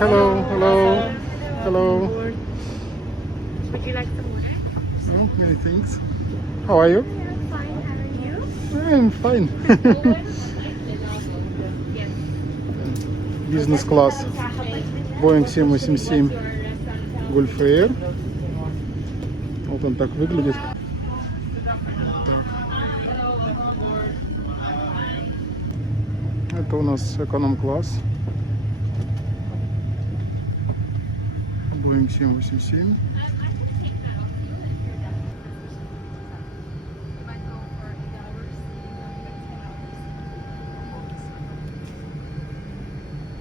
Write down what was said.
hello, hello, hello. Would you like some water? Oh, many things. How are you? I'm fine. How are you? I'm fine. Бизнес-класс. Boeing 787 Gulf Air. Вот он так выглядит. Это у нас эконом-класс. Boeing 787.